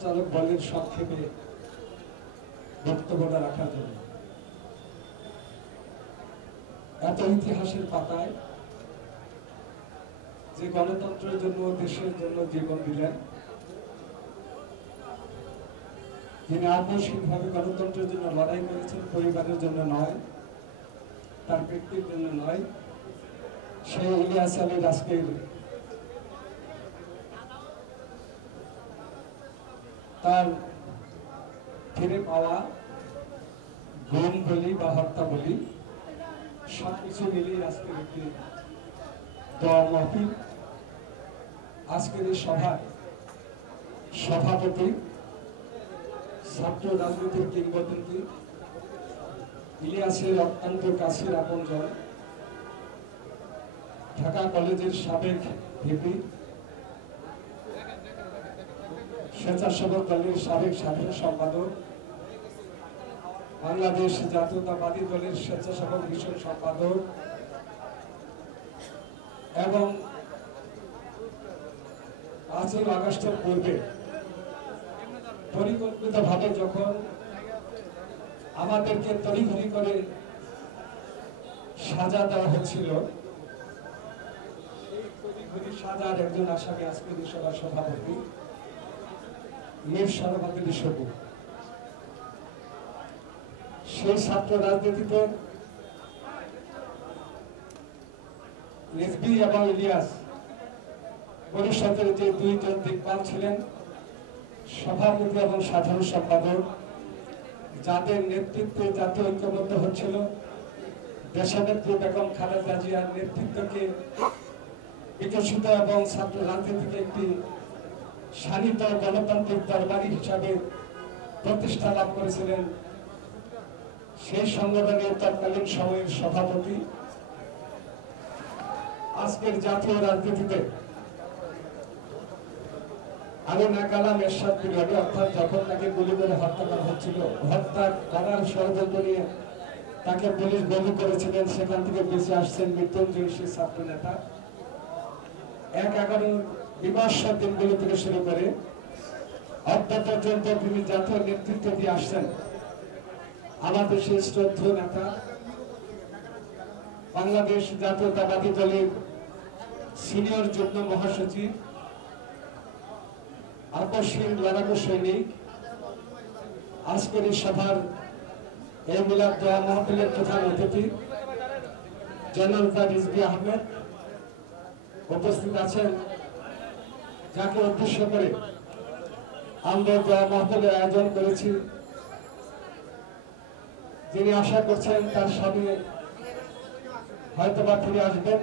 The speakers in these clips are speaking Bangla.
সঞ্চালক বলের সংক্ষেপে বক্তব্যটা রাখার জন্য। এত ইতিহাসের পাতায় যে গণতন্ত্রের জন্য দেশের জন্য জীবন দিলেন, যিনি আপসহীনভাবে গণতন্ত্রের জন্য লড়াই করেছেন, পরিবারের জন্য নয়, তার ব্যক্তির জন্য নয়, সেই ইলিয়াস আলীর আজকের তার ফিরে পাওয়া গুম বলি বা হত্যা বলি সবকিছু মিলিয়ে আজকের একটি দোয়া মাহফিল। আজকের এই সভার সভাপতি, ছাত্র রাজনীতির কিংবদন্তি, ইলিয়াসের অত্যন্ত কাছের আপনজন, ঢাকা কলেজের সাবেক ভিপি, স্বেচ্ছাসেবক দলের সাবেক সাধারণ সম্পাদক, বাংলাদেশ জাতীয়তাবাদী দলের স্বেচ্ছাসেবক মিশন সম্পাদক এবং 5ই আগস্টের পূর্বে পরিকল্পিতভাবে যখন আমাদেরকে তড়িঘড়ি করে সাজা দেওয়া হচ্ছিল, সাজার একজন আসামি আজকের সভার সভাপতি মীর শরফত আলী সবু। সেই ছাত্র রাজনীতিতে রিজভী এবং ইলিয়াস পরিষদের যে দুইজন দিকপাল ছিলেন, সভাপতি এবং সাধারণ সম্পাদক, যাদের নেতৃত্বে জাতীয় ঐক্যবদ্ধ হচ্ছিল, দেশনেত্রী বেগম খালেদা জিয়ার নেতৃত্বকে বিকশিত এবং ছাত্র রাজনীতিকে একটি শানিত গণতান্ত্রিক দরবারি হিসাবে প্রতিষ্ঠা লাভ করেছিলেন সেই সংগঠনের তৎকালীন সময়ের সভাপতি, আজকের জাতীয় রাজনীতিতে আমিনা কালাম এরশাদ বিভাগে, অর্থাৎ যখন তাকে গুলি করে হত্যা করা হচ্ছিল, হত্যা করার ষড়যন্ত্র নিয়ে তাকে পুলিশ বন্দী করেছিলেন, সেখান থেকে বেঁচে আসছেন মৃত্যুঞ্জয়ী সেই ছাত্র নেতা। 1/11 বিমর্ষের দিনগুলো থেকে শুরু করে অদ্যা পর্যন্ত তিনি জাতীয় নেতৃত্ব দিয়ে আসছেন। আমাদের সেই শ্রদ্ধেয় নেতা, বাংলাদেশ জাতীয়তাবাদী দলের সিনিয়র যুগ্ম মহাসচিব, আপসহীন লড়াকু সৈনিক, আজকের এই সভার এই মিলাদ দোয়া মাহফিলের প্রধান অতিথি জনাব রিজভী আহমেদ উপস্থিত আছেন, যাকে উদ্দেশ্য করে আমরা দোয়া মাহফিলের আয়োজন করেছি। যিনি আশা করছেন তার স্বামী হয়তোবা ফিরে আসবেন।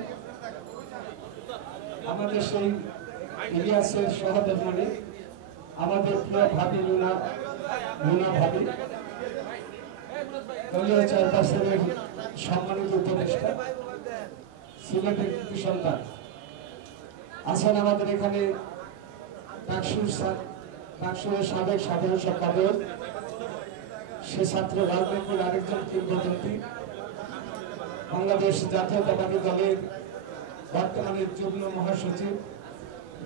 আমাদের সেই ইলিয়াসের সহধর্মণী, আমাদের প্রিয় ভাবি লুনা ভাবি, দলীয় চেয়ারপারসনের সম্মানিত উপদেষ্টা, সিলেটের কৃতি সন্তান আছেন আমাদের এখানে ডাকসুরের সাবেক সাধারণ সম্পাদক, সে ছাত্র রাজনীতির আরেকজন কিংবদন্তি, বাংলাদেশ জাতীয়তাবাদী দলের বর্তমানে যুগ্ম মহাসচিব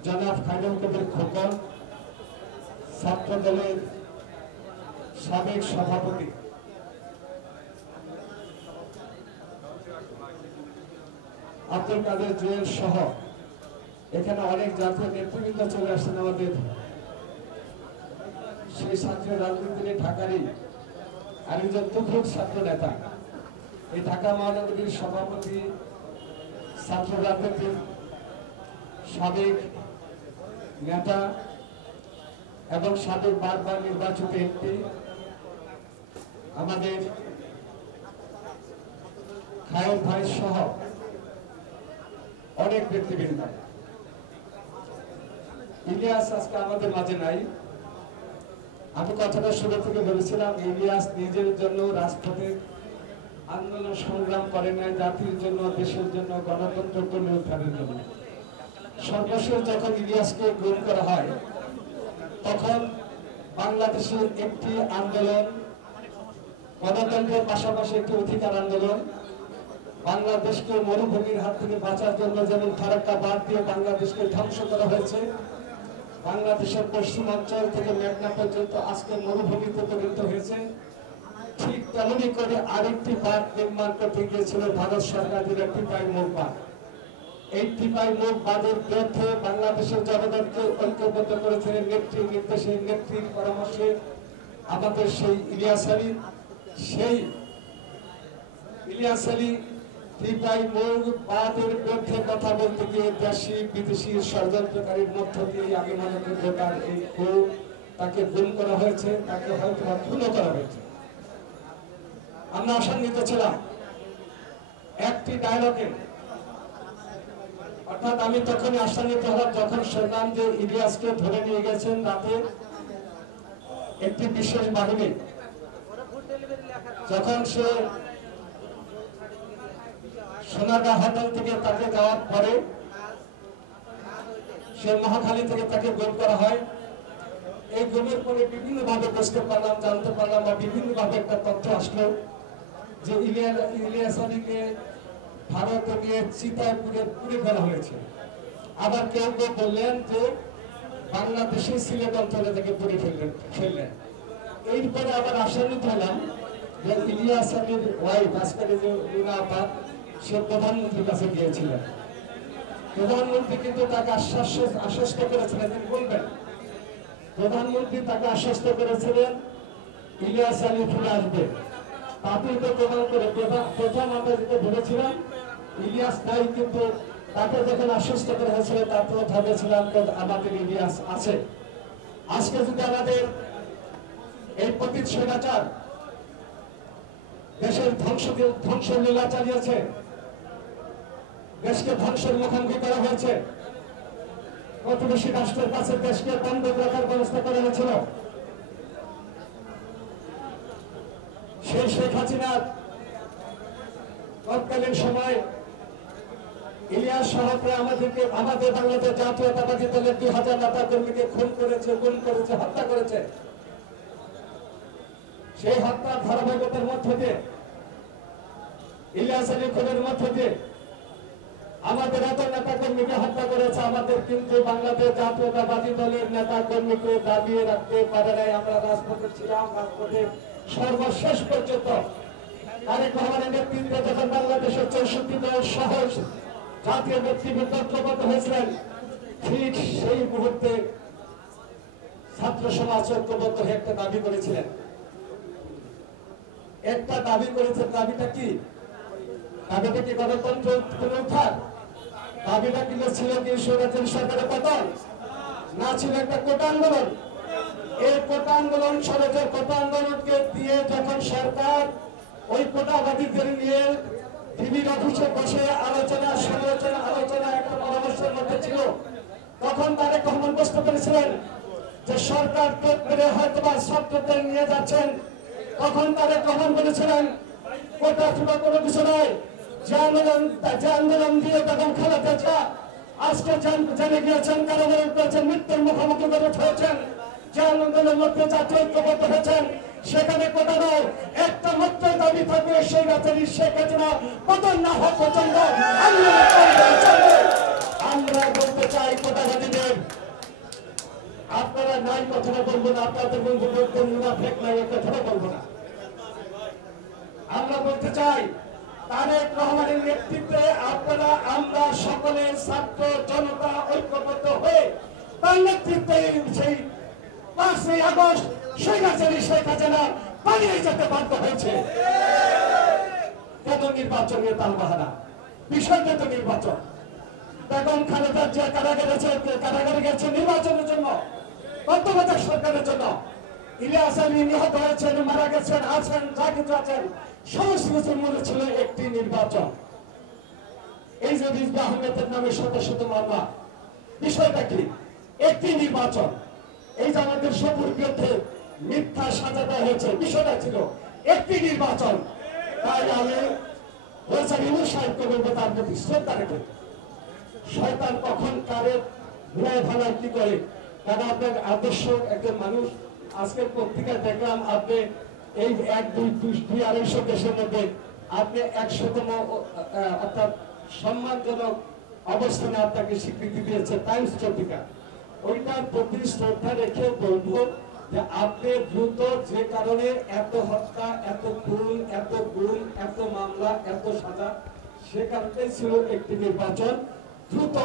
জনাব খায়রুল কবির খোকন, ছাত্র দলের সাবেক সভাপতি, আব্দুল কাদের জুয়েল সহ এখানে অনেক জাতীয় নেতৃবৃন্দ চলে আসছেন। আমাদের সেই ছাত্র রাজনীতির ঢাকারই আরেকজন তুখুর ছাত্র নেতা, এই ঢাকা মহানগরীর সভাপতি, ছাত্র রাজনীতির সাবেক নেতা এবং সাবেক বারবার নির্বাচিত এমপি আমাদের খায়ের ভাই সহ অনেক ব্যক্তিবৃন্দ। ইলিয়াস আজকে আমাদের মাঝে নাই। আমি কথাটা শুরু থেকে বলেছিলাম, ইলিয়াস নিজের জন্য রাজপথে আন্দোলন সংগ্রাম করে নাই, জাতির জন্য, দেশের জন্য, গণতন্ত্র পুনরুদ্ধারের জন্য। সর্বশেষ যখন ইলিয়াসকে গুম করা হয়, তখন বাংলাদেশের একটি আন্দোলন, গণতন্ত্রের পাশাপাশি একটি অধিকার আন্দোলন, বাংলাদেশকে মরুভূমির হাত থেকে বাঁচার জন্য যেমন ফারাক্কা বাদ দিয়ে বাংলাদেশকে ধ্বংস করা হয়েছে, বাংলাদেশের পশ্চিমাঞ্চল থেকে মেঘনা পর্যন্ত আজকে মরুভূমিতে পরিণত হয়েছে, ঠিক তেমনি করে আরেকটি বাঁধ নির্মাণ করতে গিয়েছিল ভারত সরকারের টিপাই মুখ বাঁধ। এই টিপাই মুখ বাঁধের বিরুদ্ধে বাংলাদেশের জনগণকে ঐক্যবদ্ধ করেছিলেন নেত্রী নির্দেশে, নেত্রীর পরামর্শে আমাদের সেই ইলিয়াস আলী। সেই ইলিয়াস আলী টিপাই মুখ বাঁধের বিরুদ্ধে কথা বলতে গিয়ে দেশি বিদেশি ষড়যন্ত্রকারীর মধ্য দিয়ে আমি মনে করি গোটার এই ক্ষোভ তাকে গুম করা হয়েছে, তাকে হয়তো খুনও করা হয়েছে। আমরা আশান্বিত ছিলাম একটি ডায়লগে, অর্থাৎ আমি তখনই আশান্বিত হলাম যখন শুনলাম যে ইলিয়াসকে ধরে নিয়ে গেছেন রাতে একটি বিশেষ বাহিনী। যখন সে সোনারগাঁ হোটেল থেকে তাকে যাওয়ার পরে সে মহাখালী থেকে তাকে গুম করা হয়। এই গুমের পরে বিভিন্ন ভাবে বুঝতে পারলাম, জানতে পারলাম বা বিভিন্ন ভাবে একটা তথ্য আসলো যে ইলিয়াস আলীকে ভারতে নিয়ে চিতায় পুড়ে ফেলা হয়েছে। আবার কেউ কেউ বললেন যে বাংলাদেশে সিলেট অঞ্চলে থেকে পুড়ে ফেললেন। এরপরে আবার আশান্বিত হলাম যে ইলিয়াস আলীর ওয়াইফ আজকের যে রুনা আপা, সে প্রধানমন্ত্রীর কাছে গিয়েছিলেন। প্রধানমন্ত্রী কিন্তু তাকে আশ্বস্ত করেছিলেন, তিনি বলবেন, প্রধানমন্ত্রী তাকে আশ্বস্ত করেছিলেন ইলিয়াস আলী ফিরে আসবে। তাতেই তো প্রমাণ করে প্রথম আমরা যেটা ভেবেছিলাম ইলিয়াস নাই, কিন্তু তাকে যখন আশ্বস্ত করা হয়েছিল তারপরে ভেবেছিলাম আমাদের ইলিয়াস আছে। আজকে যদি আমাদের এই পতিত স্বৈরাচার দেশের ধ্বংস লীলা চালিয়েছে, দেশকে ধ্বংসের মুখোমুখি করা হয়েছে, প্রতিবেশী রাষ্ট্রের কাছে দেশকে বন্ধক রাখার ব্যবস্থা করা হয়েছিল, সেই শেখ হাসিনার তৎকালীন সময় ইলিয়াস সহকারে আমাদের বাংলাদেশ জাতীয়তাবাদী দলের 2000 নেতা কর্মীকে খুন করেছে, গুম করেছে, হত্যা করেছে। সেই হত্যার ধারাবাহিকতার মধ্য দিয়ে ইলিয়াস আলী খুনের মধ্য দিয়ে আমাদের এত নেতা কর্মীকে হত্যা করেছে। আমাদের কিন্তু বাংলাদেশ জাতীয়তাবাদী দলের নেতা কর্মীকে দাবিয়ে রাখতে পারে নাই। আমরা রাজপথে ছিলাম, রাজপথে সর্বশেষ পর্যন্ত তারেক রহমানের নেতৃত্বে যখন বাংলাদেশের 64 দল সহ জাতীয় নেতৃবৃন্দ ঐক্যবদ্ধ হয়েছিলেন, ঠিক সেই মুহূর্তে ছাত্র সমাজ ঐক্যবদ্ধ হয়ে একটা দাবি করেছিলেন। একটা দাবি করেছে, দাবিটা কি? দাবিটা কি গণতন্ত্র পুনরুদ্ধার? দাবিটা কি ছিল কি স্বৈরাচারী সরকারের পতন? না, ছিল একটা কোটা আন্দোলন। এই কোটা আন্দোলন, স্বৈরাচার কোটা আন্দোলনকে দিয়ে যখন সরকার ওই কোটাবাদীদের নিয়ে ডিবির অফিসে বসে আলোচনা একটা পরামর্শের মধ্যে ছিল, তখন তারেক রহমান বুঝতে পেরেছিলেন যে সরকার টোপ করে হয়তো বা ছাত্রদের নিয়ে যাচ্ছেন। তখন তারেক রহমান বলেছিলেন কোটা ছোটা কোনো কিছু নয়। যে আন্দোলন দিয়ে বেগম খালেদা জিয়া আজকে জেনে গিয়েছেন, কারাগারে পেয়েছেন, মৃত্যুর মুখোমুখি করে হয়েছেন, যে আন্দোলনের মধ্যে জাতীয় ঐক্যবদ্ধ হয়েছেন, সেখানে কোটা নয়, একটা মাত্র দাবি থাকবে, সেই রাতেরই শেখ হাসিনা পতন না হওয়া পর্যন্ত আমরা বলতে চাই কোটাবাদীদের, আপনারা নাই কথাটা বলবো না, আপনাদের বন্ধু মুনাফেক নাই কথাটা বলবো না। আমরা বলতে চাই তারেক রহমানের নেতৃত্বে আপনারা আমরা সকলে ছাত্র জনতা ঐক্যবদ্ধ হয়ে তার নেতৃত্বে সেই 5ই আগস্ট শেখ হাসিনা পালিয়ে যেতে বাধ্য হয়েছে। কেন নির্বাচনের তালবাহানা? বিষয়টা তো নির্বাচন। বেগম খালেদা জিয়া কারাগারে গেছে নির্বাচনের জন্য, তত্ত্বাবধায়ক সরকারের জন্য। ইলিয়াস আলী নিহত হয়েছেন, মারা গেছেন, আছেন, যা কিছু আছেন, সমস্ত কিছুর মনে ছিল একটি নির্বাচন। এই যে রিজভী আহমেদের নামে শত শত মামলা, বিষয়টা কি? একটি নির্বাচন। এই যে আমাদের সবুর বিরুদ্ধে মিথ্যা সাজা দেওয়া হয়েছে, বিষয়টা ছিল একটি নির্বাচন। তাই আমি সাহিত্য বলবো তার প্রতি শ্রদ্ধা রেখে, শয়তান কখন কারে ঘুরায় ভাড়ায় কি করে, কারণ আপনার আদর্শ একজন মানুষ। আজকের পত্রিকায় দেখলাম আপনি এই 1-2-200-250 দেশের মধ্যে আপনি 100তম অর্থাৎ সম্মানজনক অবস্থানে আপনাকে স্বীকৃতি দিয়েছে টাইমস পত্রিকা। ওইটার প্রতি শ্রদ্ধা রেখে বলবো যে আপনি দ্রুত, যে কারণে এত হত্যা, এত খুন, এত গুম, এত মামলা, এত সাজা, সে কারণে ছিল একটি নির্বাচন। দ্রুত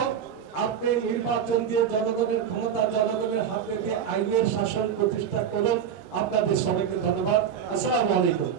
আপনি নির্বাচন দিয়ে জনগণের ক্ষমতা জনগণের হাতে দিয়ে আইনের শাসন প্রতিষ্ঠা করুন। আপনাদের সবাইকে ধন্যবাদ। আসসালামু আলাইকুম।